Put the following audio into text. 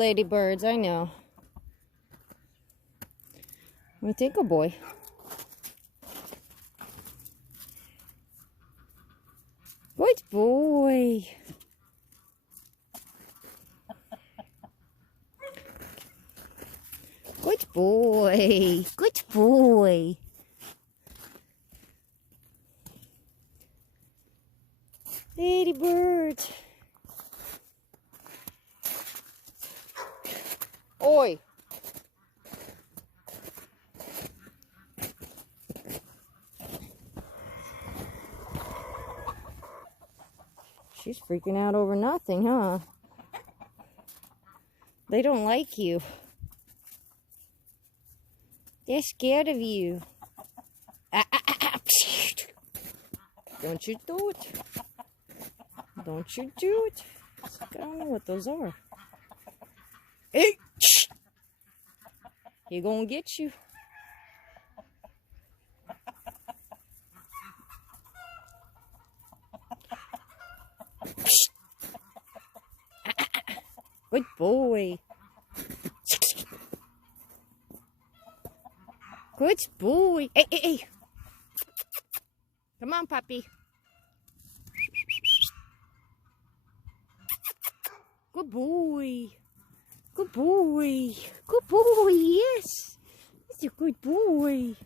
ladybirds, I know. What do you think, oh boy? Good boy. Good boy. Good boy. Ladybird. Oi. She's freaking out over nothing, huh? They don't like you. They're scared of you. Don't you do it. Don't you do it. I don't know what those are. Hey! He gonna get you. Good boy. Good boy. Hey, hey, hey. Come on, puppy. Good boy. Good boy. Good boy, yes. He's a good boy.